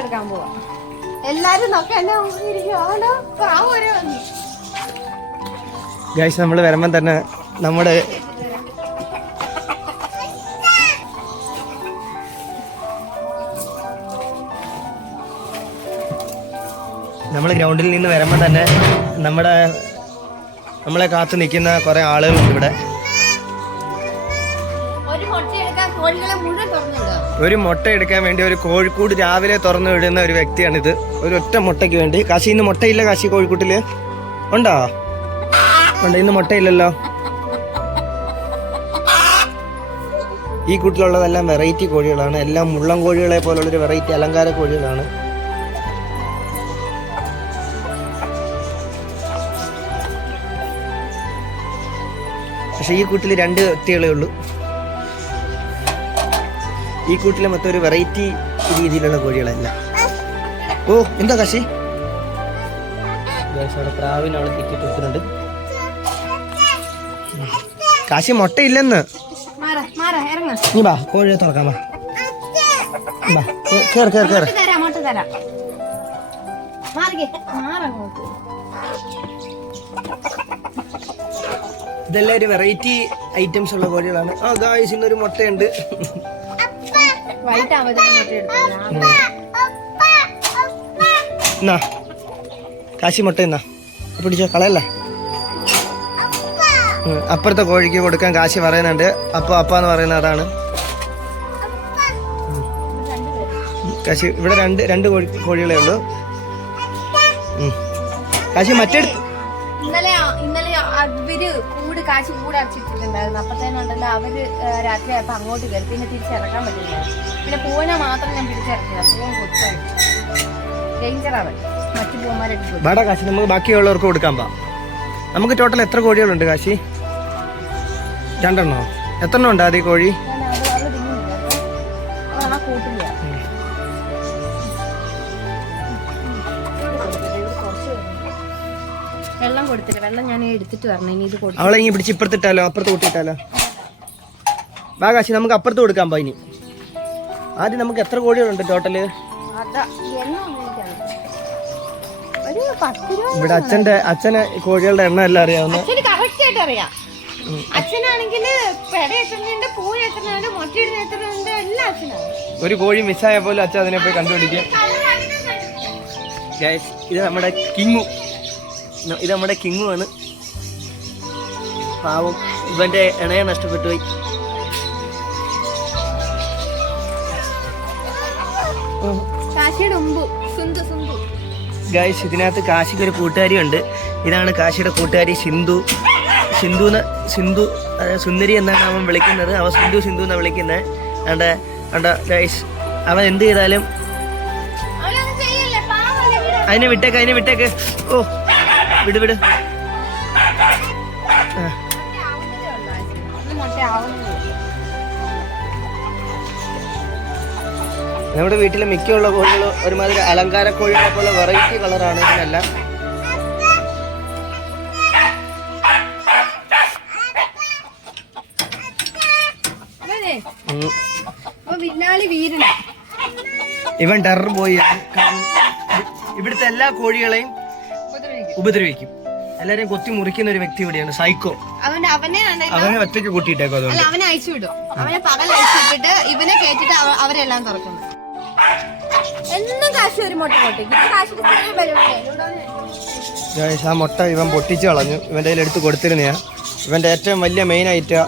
എടുക്കാൻ പോവാ. എല്ലാരും നോക്കാൻ ഗൈസ് നമ്മൾ വരുമ്പം തന്നെ നമ്മുടെ ഗ്രൗണ്ടിൽ നിന്ന് വരുമ്പോൾ തന്നെ നമ്മളെ കാത്തു നിൽക്കുന്ന കുറെ ആളുകളുണ്ട് ഇവിടെ. ഒരു മുട്ട എടുക്കാൻ വേണ്ടി ഒരു കോഴിക്കൂട് രാവിലെ തുറന്നു വിടുന്ന ഒരു വ്യക്തിയാണിത്. ഒരു ഒറ്റ മുട്ടയ്ക്ക് വേണ്ടി. കാശി ഇന്ന് മുട്ടയില്ല? കാശി കോഴിക്കൂട്ടില് ഉണ്ടോ? ഉണ്ട്. ഇന്ന് മുട്ടയില്ലല്ലോ. ഈ കൂട്ടിലുള്ളതെല്ലാം വെറൈറ്റി കോഴികളാണ്. എല്ലാം മുള്ളം കോഴികളെ പോലുള്ളൊരു വെറൈറ്റി അലങ്കാര കോഴികളാണ്. പക്ഷെ ഈ കൂട്ടിൽ 2 വ്യക്തികളേ ഉള്ളൂ. ഈ കൂട്ടിലെ മൊത്തം ഒരു വെറൈറ്റി രീതിയിലുള്ള കോഴികളല്ല. ഓ എന്താ കാശി? അവിടെ പ്രാവിനെ അവിടെ തിക്കിട്ട് വെക്കുന്നുണ്ട്. കാശി മുട്ടയില്ലെന്ന്. നീ ബാ കോഴിയെ തുറക്കാം. കേറ് കേറ് കേറ്. ഇതെല്ലാം ഒരു വെറൈറ്റി ഐറ്റംസ് ഉള്ള കോഴികളാണ്. ആ ഗായ്സ് ഇന്നൊരു മുട്ടയുണ്ട്. എന്നാ കാശി മുട്ട എന്നാ പിടിച്ചോ, കളയല്ല. അപ്പുറത്തെ കോഴിക്ക് കൊടുക്കാൻ കാശി പറയുന്നുണ്ട്. അപ്പാന്ന് പറയുന്നത് അതാണ്. കാശി ഇവിടെ രണ്ട് കോഴികളേ ഉള്ളൂ. കാശി മറ്റെടുത്ത് ഇന്നലെ അവര് കാശി കൂടെ അടച്ചിട്ടുണ്ടായിരുന്നു. അപ്പത്തേനുണ്ടല്ലോ അവര് രാത്രി ആയപ്പോ അങ്ങോട്ട് കയറി. പിന്നെ തിരിച്ചിറക്കാൻ പറ്റില്ല. പിന്നെ പൂവനെ മാത്രം ഞാൻ പിടിച്ചിറക്കില്ല. പൂവൻ കൊച്ചായി ഡേഞ്ചറാവൻ. മറ്റു പൂവന്മാരെ കാശി നമുക്ക് ബാക്കിയുള്ളവർക്ക് കൊടുക്കാൻ പാ. നമുക്ക് ടോട്ടൽ എത്ര കോഴികളുണ്ട് കാശി? 2 എണ്ണോ? എത്ര എണ്ണം ഉണ്ട് ആദ്യം കോഴി? വെള്ളം കൊടുത്തില്ല. വെള്ളം ഞാൻ എടുത്തിട്ട് വരണം. ഇനി ഇത് കൊടുക്കും. അവളെ ഇനി പിടിച്ച് ഇപ്പുറത്തിട്ടാലോ? അപ്പുറത്ത് കൂട്ടിയിട്ടാലോ? വാ കാശി നമുക്ക് അപ്പുറത്ത് കൊടുക്കാൻ പോയി. ആദ്യം നമുക്ക് എത്ര കോഴികളുണ്ട് ടോട്ടല്? ഇവിടെ അച്ഛന് കോഴികളുടെ എണ്ണം എല്ലാം അറിയാവുന്ന. അറിയാം. അച്ഛനാണെങ്കിൽ ഒരു കോഴി മിസ്സായ പോലും അച്ഛൻ അതിനെ പോയി കണ്ടുപിടിക്കും. ഇത് നമ്മുടെ കിങ്ങു. ഇത് നമ്മുടെ കിങ്ങു ആണ്. പാവം ഇവന്റെ ഇണയെ നഷ്ടപ്പെട്ടു പോയി. ഗൈസ് ഇതിനകത്ത് കാശിക്ക് ഒരു കൂട്ടുകാരി ഉണ്ട്. ഇതാണ് കാശിയുടെ കൂട്ടുകാരി സിന്ധു. സുന്ദരി എന്നാണ് അവൻ വിളിക്കുന്നത്. അവൻ സിന്ധു എന്നാണ് വിളിക്കുന്നത്. ഗൈസ് അവൻ എന്ത് ചെയ്താലും അതിനെ വിട്ടേക്ക്. ഓ വിട്. നമ്മുടെ വീട്ടിലെ മിക്കുള്ള കോഴികൾ ഒരുമാതിരി അലങ്കാര കോഴികളെ പോലെ വെറൈറ്റി കളറാണ് ഇതിനെല്ലാം. ഇവൻ ടെറർ പോയി ഇവിടുത്തെ എല്ലാ കോഴികളെയും ഉപദ്രവിക്കും. എല്ലാരെയും കൊത്തി മുറിക്കുന്ന ഒരു വ്യക്തി ഇവിടെയാണ്. സൈക്കോ. അവനെ ഒറ്റയ്ക്ക് കൂട്ടിയിട്ടേക്കോ. അതുകൊണ്ട് അവനെ അയച്ചു വിടും. അവനെ പകൽ അയച്ചിട്ട് ഇവനെ കേട്ടിട്ട് അവരെല്ലാം തുറക്കുന്നു. എന്നും കാശ് ഒരു മുട്ട ആ മുട്ട ഇവൻ പൊട്ടിച്ചു കളഞ്ഞു. ഇവന്റെ കയ്യിൽ എടുത്ത് കൊടുത്തിരുന്നയാ. ഇവന്റെ ഏറ്റവും വലിയ മെയിൻ ഐറ്റം